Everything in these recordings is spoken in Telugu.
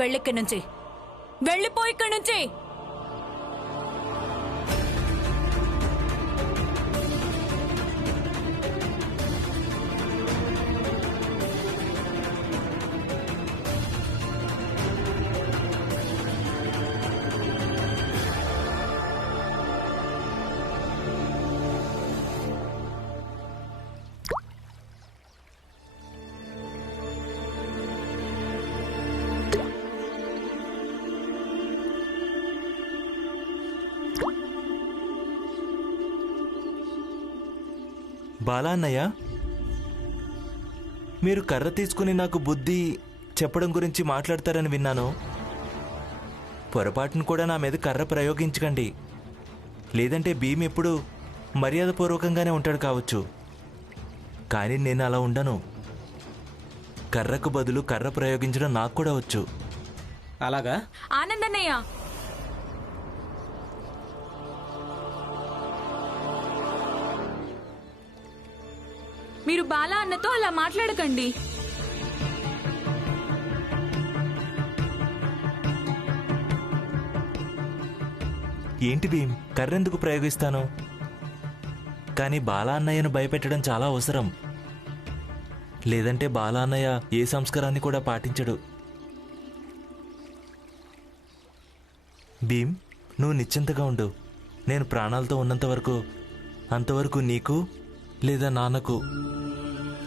వెళ్ళిక్కడి నుంచి, వెళ్ళిపో ఇక్కడి నుంచి. బాలా అన్నయ్య, మీరు కర్ర తీసుకుని నాకు బుద్ధి చెప్పడం గురించి మాట్లాడతారని విన్నాను. పొరపాటును కూడా నా మీద కర్ర ప్రయోగించకండి. లేదంటే భీమ్ ఎప్పుడు మర్యాదపూర్వకంగానే ఉంటాడు కావచ్చు, కానీ నేను అలా ఉండను. కర్రకు బదులు కర్ర ప్రయోగించడం నాకు కూడా వచ్చు. అలాగా? ఆనందన్నయ్య, మీరు బాలా అన్నతో అలా మాట్లాడకండి. ఏంటి భీమ్, కర్రెందుకు ప్రయోగిస్తాను? కానీ బాలా అన్నయ్యను భయపెట్టడం చాలా అవసరం. లేదంటే బాలా అన్నయ్య ఏ సంస్కారాన్ని కూడా పాటించడు. భీమ్, నువ్వు నిశ్చింతగా ఉండు. నేను ప్రాణాలతో ఉన్నంత వరకు, అంతవరకు నీకు లేదా నాన్నకు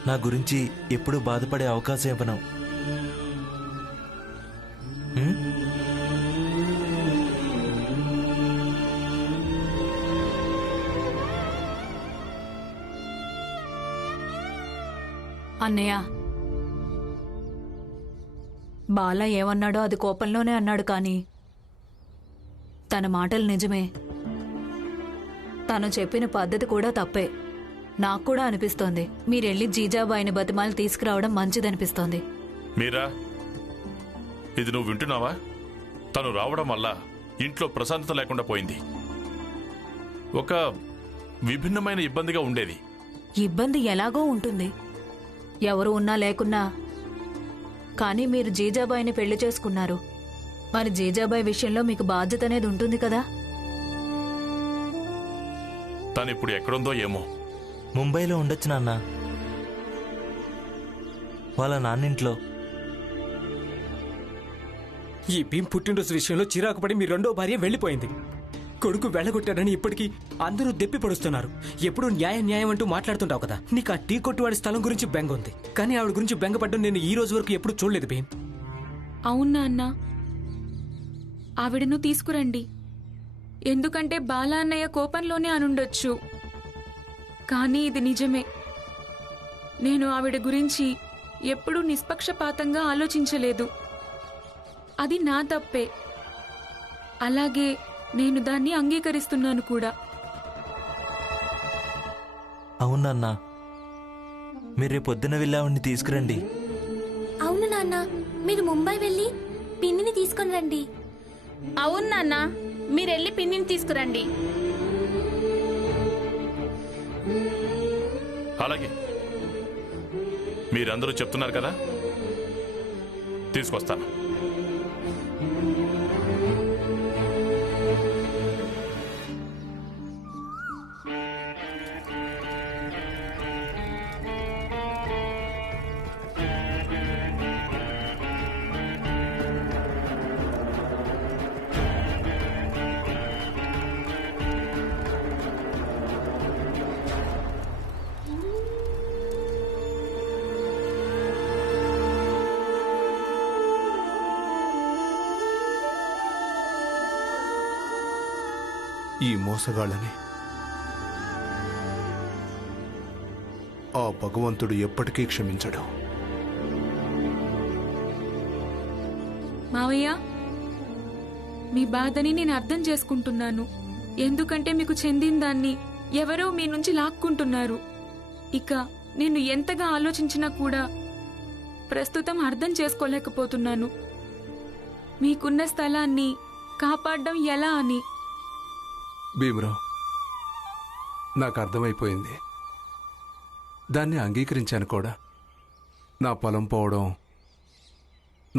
నా గురించి ఎప్పుడూ బాధపడే అవకాశం ఇవ్వను. అన్నయ్య, బాలా ఏమన్నాడో అది కోపంలోనే అన్నాడు, కానీ తన మాటలు నిజమే. తను చెప్పిన పద్ధతి కూడా తప్పే. నాకు కూడా అనిపిస్తోంది మీరెళ్ళి జీజాబాయిని బతిమాలు తీసుకురావడం మంచిదనిపిస్తోంది. మీరా, ఇది నువ్వు వింటున్నావా? తను రావడం వల్ల ఇంట్లో ప్రశాంతత లేకుండా పోయింది. ఒక విభిన్నమైన ఇబ్బందిగా ఉండేది. ఇబ్బంది ఎలాగో ఉంటుంది, ఎవరు ఉన్నా లేకున్నా. కానీ మీరు జీజాబాయిని పెళ్లి చేసుకున్నారు. మరి జీజాబాయి విషయంలో మీకు బాధ్యత అనేది ఉంటుంది కదా. తనిప్పుడు ఎక్కడుందో ఏమో. ముంబైలో ఉండొచ్చు నాన్న, వాళ్ళ నాన్నింట్లో. ఈ భీమ్ పుట్టినరోజు విషయంలో చిరాకు పడి మీ రెండో భార్య వెళ్లిపోయింది. కొడుకు వెళ్ళగొట్టాడని ఇప్పటికీ అందరూ దెప్పి పడుస్తున్నారు. ఎప్పుడూ న్యాయం న్యాయం అంటూ మాట్లాడుతుంటావు కదా. నీకు ఆ టీ కొట్టువాడి స్థలం గురించి బెంగ ఉంది, కానీ ఆవిడ గురించి బెంగపడ్డం నేను ఈ రోజు వరకు ఎప్పుడు చూడలేదు భీమ్. అవునా అన్నా, ఆవిడను తీసుకురండి. ఎందుకంటే బాలా అన్నయ్య కోపంలోనే అనుండొచ్చు, కానీ ఇది నిజమే. నేను ఆవిడ గురించి ఎప్పుడూ నిష్పక్షపాతంగా ఆలోచించలేదు. అది నా తప్పే. అలాగే నేను దాన్ని అంగీకరిస్తున్నాను కూడా. అవునన్నా, మీరు రేపొద్దున వెళ్ళి ఆవిడ్ని తీసుకురండి. అవును నాన్న, మీరు ముంబై వెళ్ళి పిన్నిని తీసుకుని రండి. అవును నాన్న, మీరెళ్ళి పిన్నిని తీసుకురండి. అలాగే, మీరందరూ చెప్తున్నారు కదా, తీసుకొస్తాను. ఈ మోసగాళ్ళని ఆ భగవంతుడు ఎప్పటికీ క్షమించడు. మావయ్య, మీ బాధని నేను అర్థం చేసుకుంటున్నాను. ఎందుకంటే మీకు చెందిన దాన్ని ఎవరో మీ నుంచి లాక్కుంటున్నారు. ఇక నేను ఎంతగా ఆలోచించినా కూడా ప్రస్తుతం అర్థం చేసుకోలేకపోతున్నాను. మీకున్న స్థలాన్ని కాపాడడం ఎలా అని. భీమరావు, నాకు అర్థమైపోయింది. దాన్ని అంగీకరించాను కూడా. నా పొలం పోవడం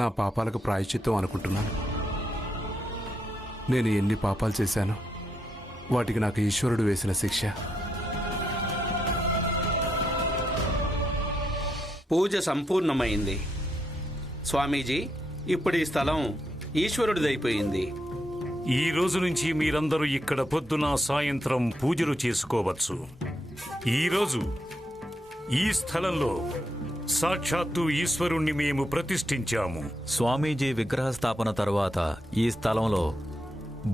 నా పాపాలకు ప్రాయశ్చిత్తం అనుకుంటున్నాను. నేను ఎన్ని పాపాలు చేశానో వాటికి నాకు ఈశ్వరుడు వేసిన శిక్ష. పూజ సంపూర్ణమైంది. స్వామీజీ, ఇప్పుడు ఈ స్థలం ఈశ్వరుడిదైపోయింది. ఈ రోజు నుంచి మీరందరూ ఇక్కడ పొద్దున సాయంత్రం పూజలు చేసుకోవచ్చు. ఈరోజు ఈ స్థలంలో సాక్షాత్తు ఈశ్వరుణ్ణి మేము ప్రతిష్ఠించాము. స్వామీజీ విగ్రహ స్థాపన తరువాత ఈ స్థలంలో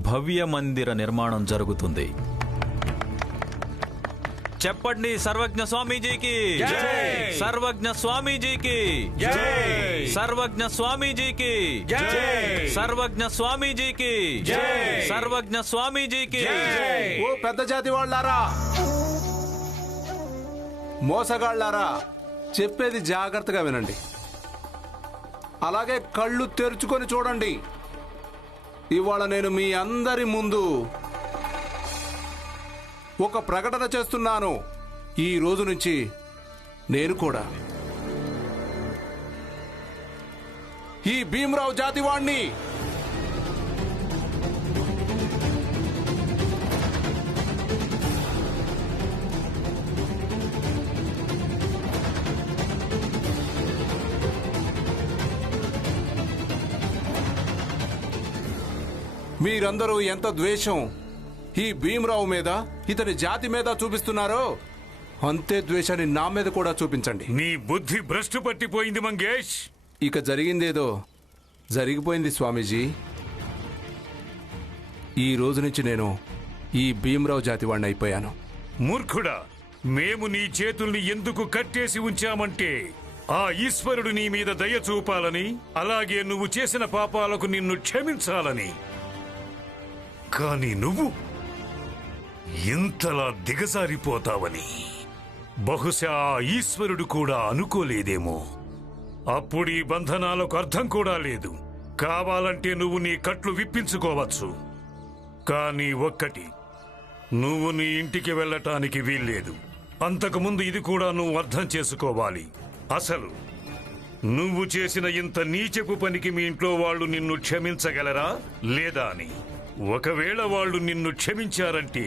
భవ్య మందిర నిర్మాణం జరుగుతుంది. చెప్పండి, సర్వజ్ఞ స్వామీజీకి, సర్వజ్ఞ స్వామీజీకి, సర్వజ్ఞ స్వామీజీకి, సర్వజ్ఞ స్వామీజీకి, సర్వజ్ఞ స్వామీజీకి. ఓ పెద్ద జాతి వాళ్ళారా, మోసగాళ్ళారా, చెప్పేది జాగ్రత్తగా వినండి. అలాగే కళ్ళు తెరుచుకొని చూడండి. ఇవాళ నేను మీ అందరి ముందు ఒక ప్రకటన చేస్తున్నాను. ఈ రోజు నుంచి నేను కూడా ఈ భీమరావు జాతివాణ్ణి. మీరందరూ ఎంత ద్వేషం ఈ భీమరావు మీద, ఇతని జాతి మీద చూపిస్తున్నారో అంతే ద్వేషాన్ని నా మీద కూడా చూపించండి. నీ బుద్ధి భ్రష్టు పట్టిపోయింది మంగేష్. ఇక జరిగిందేదో జరిగిపోయింది స్వామీజీ. ఈ రోజు నుంచి నేను ఈ భీమరావు జాతివాణ్ణి అయిపోయాను. మూర్ఖుడా, మేము నీ చేతుల్ని ఎందుకు కట్టేసి ఉంచామంటే ఆ ఈశ్వరుడు నీ మీద దయ చూపాలని, అలాగే నువ్వు చేసిన పాపాలకు నిన్ను క్షమించాలని. కానీ నువ్వు ఇంతలా దిగజారిపోతావని బహుశా ఆ ఈశ్వరుడు కూడా అనుకోలేదేమో. అప్పుడు ఈ బంధనాలకు అర్థం కూడా లేదు. కావాలంటే నువ్వు నీ కట్లు విప్పించుకోవచ్చు, కానీ ఒక్కటి, నువ్వు నీ ఇంటికి వెళ్ళటానికి వీల్లేదు. అంతకుముందు ఇది కూడా నువ్వు అర్థం చేసుకోవాలి. అసలు నువ్వు చేసిన ఇంత నీచపు పనికి మీ ఇంట్లో వాళ్ళు నిన్ను క్షమించగలరా లేదా అని. ఒకవేళ వాళ్ళు నిన్ను క్షమించారంటే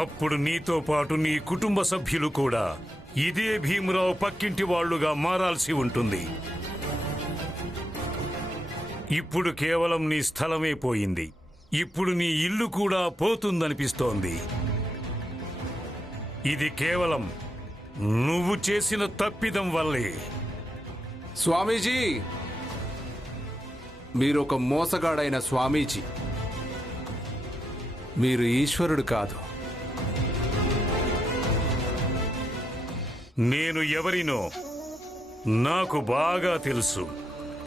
అప్పుడు నీతో పాటు నీ కుటుంబ సభ్యులు కూడా ఇదే భీమరావు పక్కింటి వాళ్లుగా మారాల్సి ఉంటుంది. ఇప్పుడు కేవలం నీ స్థలమే పోయింది. ఇప్పుడు నీ ఇల్లు కూడా పోతుందనిపిస్తోంది. ఇది కేవలం నువ్వు చేసిన తప్పిదం వల్లే. స్వామీజీ, మీరొక మోసగాడైన స్వామీజీ. మీరు ఈశ్వరుడు కాదు. నేను ఎవరినో నాకు బాగా తెలుసు.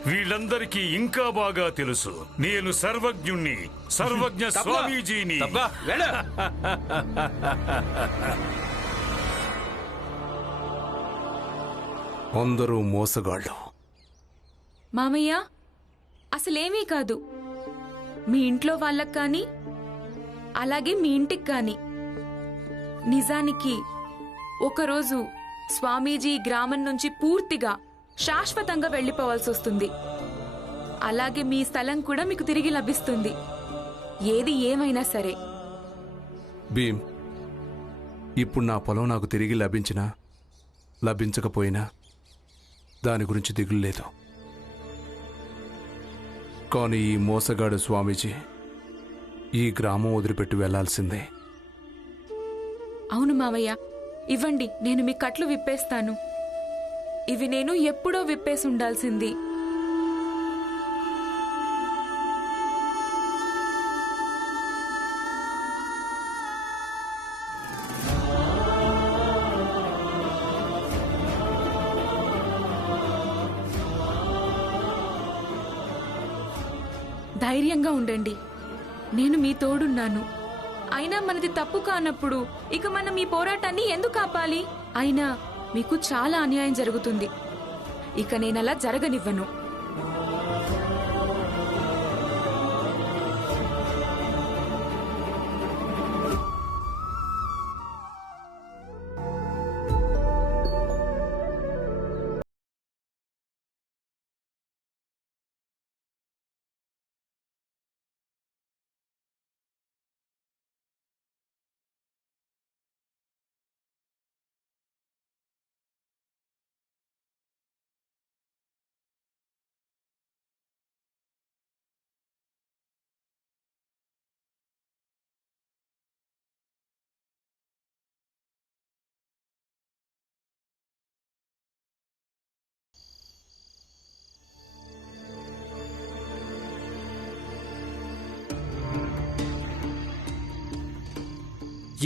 వీళ్ళందరికీ ఇంకా బాగా తెలుసు. నేను సర్వజ్ఞుణ్ణి, సర్వజ్ఞ స్వామీజీని. అందరూ మోసగాళ్ళు. మామయ్య, అసలేమీ కాదు. మీ ఇంట్లో వాళ్ళకి కానీ, అలాగే మీ ఇంటికి కానీ. నిజానికి ఒకరోజు స్వామీజీ గ్రామం నుంచి పూర్తిగా శాశ్వతంగా వెళ్లిపోవాల్సి వస్తుంది. అలాగే మీ స్థలం కూడా మీకు తిరిగి లభిస్తుంది. ఏది ఏమైనా సరే. భీమ్, ఇప్పుడు నా పొలం నాకు తిరిగి లభించినా లభించకపోయినా దాని గురించి దిగులు లేదు. కానీ ఈ మోసగాడు స్వామీజీ ఈ గ్రామం వదిలిపెట్టి వెళ్లాల్సిందే. అవును మామయ్య, ఇవ్వండి, నేను మీ కట్లు విప్పేస్తాను. ఇవి నేను ఎప్పుడో విప్పేసి ఉండాల్సింది. ధైర్యంగా ఉండండి, నేను మీ తోడున్నాను. అయినా మనది తప్పు కానప్పుడు ఇక మనం ఈ పోరాటాన్ని ఎందుకు ఆపాలి? అయినా మీకు చాలా అన్యాయం జరుగుతుంది. ఇక నేనలా జరగనివ్వను.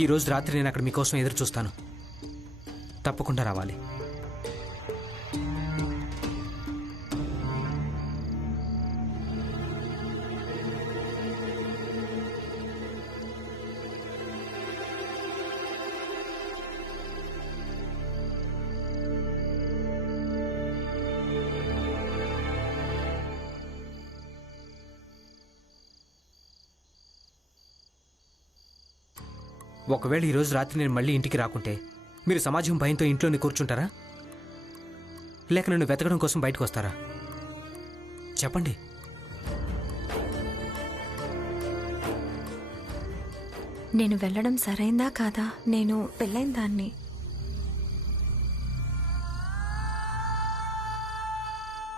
ఈ రోజు రాత్రి నేను అక్కడ మీకోసం ఎదురు చూస్తాను. తప్పకుండా రావాలి. ఒకవేళ ఈరోజు రాత్రి నేను మళ్ళీ ఇంటికి రాకుంటే మీరు సమాజం భయంతో ఇంట్లోనే కూర్చుంటారా, లేక నన్ను వెతకడం కోసం బయటకు వస్తారా? చెప్పండి. నేను వెళ్ళడం సరైందా కాదా? నేను పెళ్ళైన దాన్ని.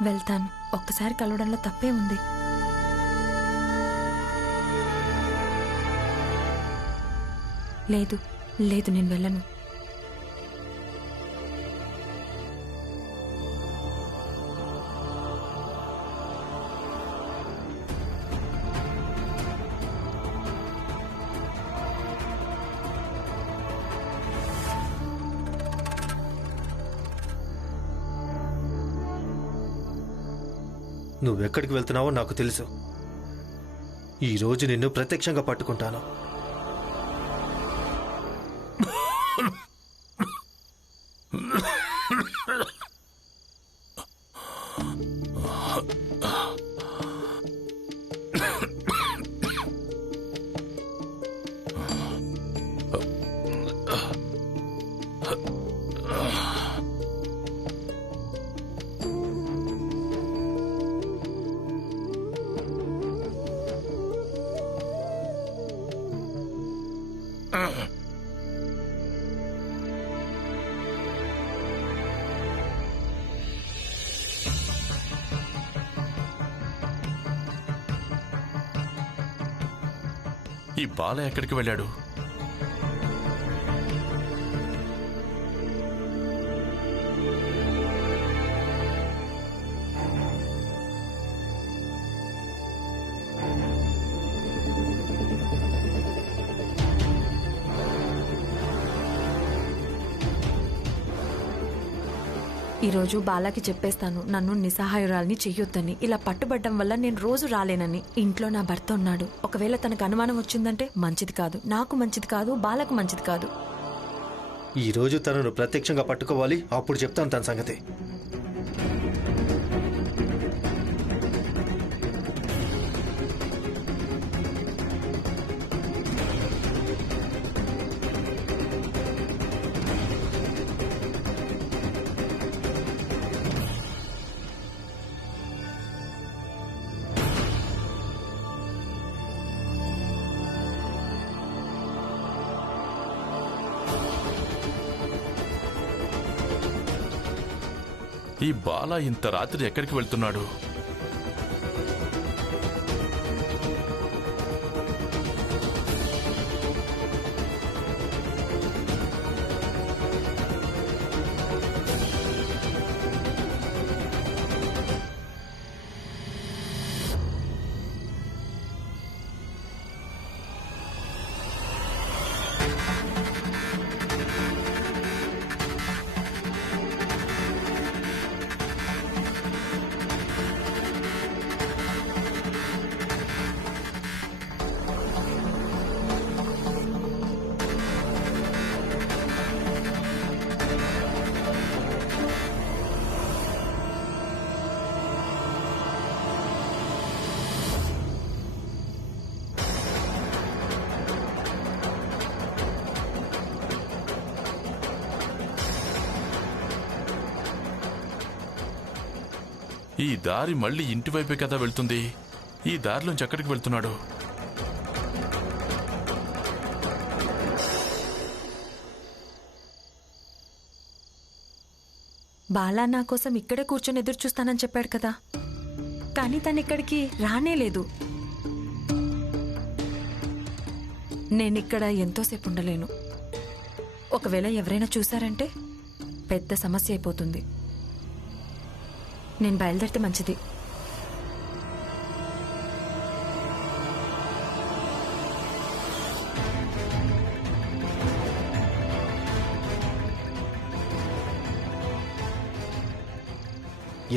వెళ్తాను. ఒక్కసారి కలవడంలో తప్పే ఉంది. లేదు లేదు, నేను వెళ్ళను. నువ్వెక్కడికి వెళ్తున్నావో నాకు తెలుసు. ఈరోజు నిన్ను ప్రత్యక్షంగా పట్టుకుంటాను. ఈ బాల ఎక్కడికి వెళ్ళాడు? ఈరోజు బాలాకి చెప్పేస్తాను నన్ను నిస్సహాయురాల్ని చెయ్యొద్దని. ఇలా పట్టుబడ్డం వల్ల నేను రోజు రాలేనని. ఇంట్లో నా భర్త ఉన్నాడు. ఒకవేళ తనకు అనుమానం వచ్చిందంటే మంచిది కాదు, నాకు మంచిది కాదు, బాలకు మంచిది కాదు. ఈరోజు తనను ప్రత్యక్షంగా పట్టుకోవాలి, అప్పుడు చెప్తాను తన సంగతి. ఈ బాల ఇంత రాత్రి ఎక్కడికి వెళ్తున్నాడు? ఈ దారి మళ్ళీ ఇంటివైపే కదా వెళ్తుంది. ఈ దారిలోంచి ఎక్కడికి వెళ్తున్నాడు? బాలా నా కోసం ఇక్కడే కూర్చొని ఎదురు చూస్తానని చెప్పాడు కదా, కానీ తను ఇక్కడికి రానేలేదు. నేనిక్కడ ఎంతోసేపు ఉండలేను. ఒకవేళ ఎవరైనా చూశారంటే పెద్ద సమస్య అయిపోతుంది. నేను బయలుదేరితే మంచిది.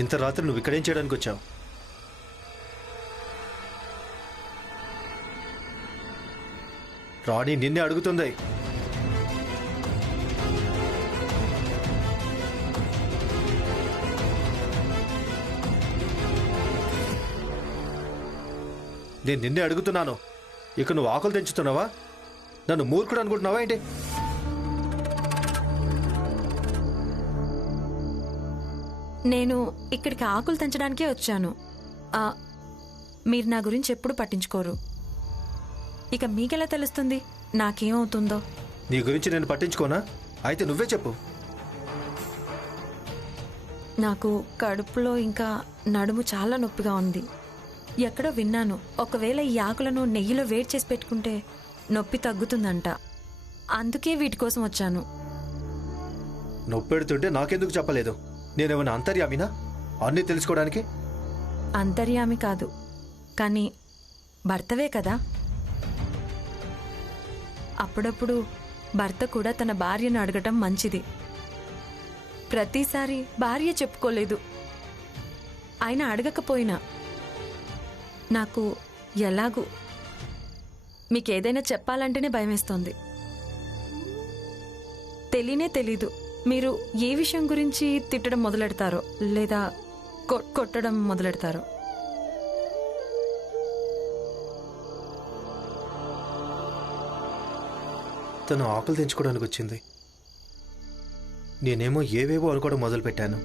ఇంత రాత్రి నువ్వు ఇక్కడేం చేయడానికి వచ్చావు? రాణి నిన్నే అడుగుతుంది. నేను నిన్నే అడుగుతున్నాను. ఇక నువ్వు ఆకులు తెంచుతున్నావా? నన్ను మూర్ఖుడు అనుకుంటున్నావా ఏంటి? నేను ఇక్కడికి ఆకులు తెంచడానికే వచ్చాను. మీరు నా గురించి ఎప్పుడు పట్టించుకోరు. ఇక మీకెలా తెలుస్తుంది నాకేమవుతుందో? నీ గురించి నేను పట్టించుకోనా? అయితే నువ్వే చెప్పు. నాకు కడుపులో ఇంకా నడుము చాలా నొప్పిగా ఉంది. ఎక్కడో విన్నాను, ఒకవేళ ఈ ఆకులను నెయ్యిలో వేడి చేసి పెట్టుకుంటే నొప్పి తగ్గుతుందంట. అందుకే వీటి కోసం వచ్చాను. నొప్పెడుతుంటే నాకెందుకు చెప్పలేదు? నేనేమైనా అంతర్యామినా అన్నీ తెలుసుకోవడానికి? అంతర్యామి కాదు, కానీ భర్తవే కదా. అప్పుడప్పుడు భర్త కూడా తన భార్యను అడగటం మంచిది. ప్రతిసారి భార్య చెప్పుకోలేదు. ఆయన అడగకపోయినా నాకు ఎలాగూ మీకేదైనా చెప్పాలంటేనే భయమేస్తోంది. తెలీదు మీరు ఏ విషయం గురించి తిట్టడం మొదలెడతారో లేదా కొట్టడం మొదలెడతారో. తను ఆకులు తెంచుకోవడానికి వచ్చింది. నేనేమో ఏవేవో అనుకోవడం మొదలుపెట్టాను.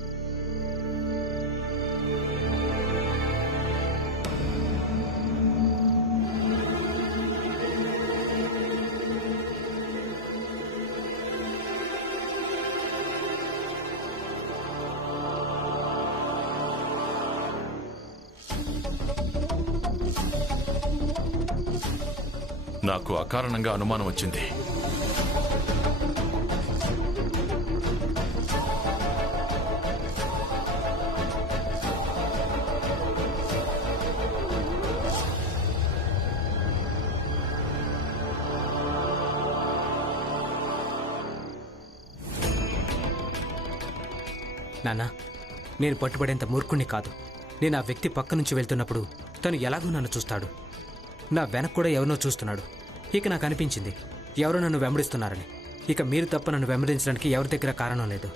నాకు అకారణంగా అనుమానం వచ్చింది. నాన్నా, నేను పట్టుబడేంత మూర్ఖుణ్ణి కాదు. నేను ఆ వ్యక్తి పక్క నుంచి వెళ్తున్నప్పుడు తను ఎలాగో నన్ను చూస్తాడు. నా వెనక్కి కూడా ఎవరినో చూస్తున్నాడు. ఇక నాకు అనిపించింది ఎవరో నన్ను వెంబడిస్తున్నారని. ఇక మీరు తప్ప నన్ను వెంబడించడానికి ఎవరి దగ్గర కారణం లేదు.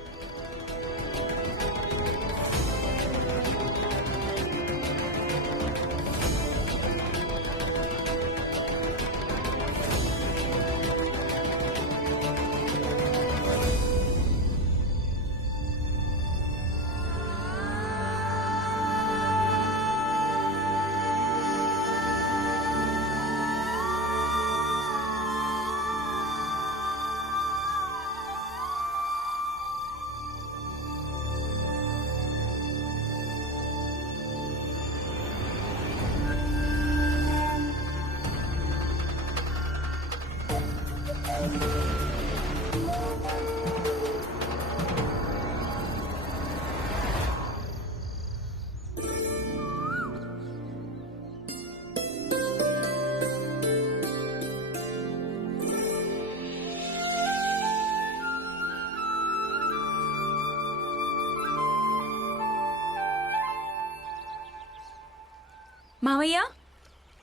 మావయ్య,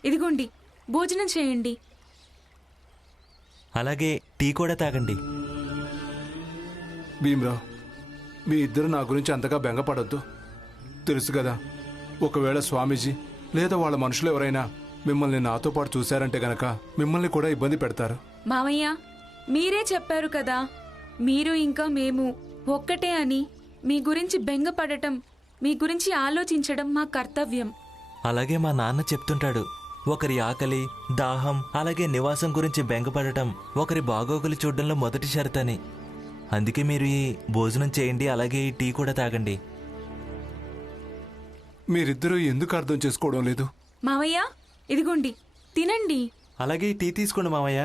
ఇదిగోండి భోజనం చేయండి. అలాగే టీ కూడా తాగండి. భీమ్రావ్, మీ ఇద్దరు నా గురించి అంతగా బెంగపడొద్దు. తెలుసు కదా, ఒకవేళ స్వామీజీ లేదా వాళ్ళ మనుషులు ఎవరైనా మిమ్మల్ని నాతో పాటు చూశారంటే గనక మిమ్మల్ని కూడా ఇబ్బంది పెడతారు. మావయ్య, మీరే చెప్పారు కదా, మీరు ఇంకా మేము ఒక్కటే అని. మీ గురించి బెంగపడటం, మీ గురించి ఆలోచించడం మా కర్తవ్యం. అలాగే మా నాన్న చెప్తుంటాడు, ఒకరి ఆకలి, దాహం, అలాగే నివాసం గురించి బెంగపడటం ఒకరి బాగోగులు చూడడంలో మొదటి షరతని. అందుకే మీరు ఈ భోజనం చేయండి, అలాగే ఈ టీ కూడా తాగండి. మీరిద్దరూ ఎందుకు అర్థం చేసుకోవడం లేదు? మావయ్య, ఇదిగోండి తినండి. అలాగే ఈ టీ తీసుకోండి మావయ్య.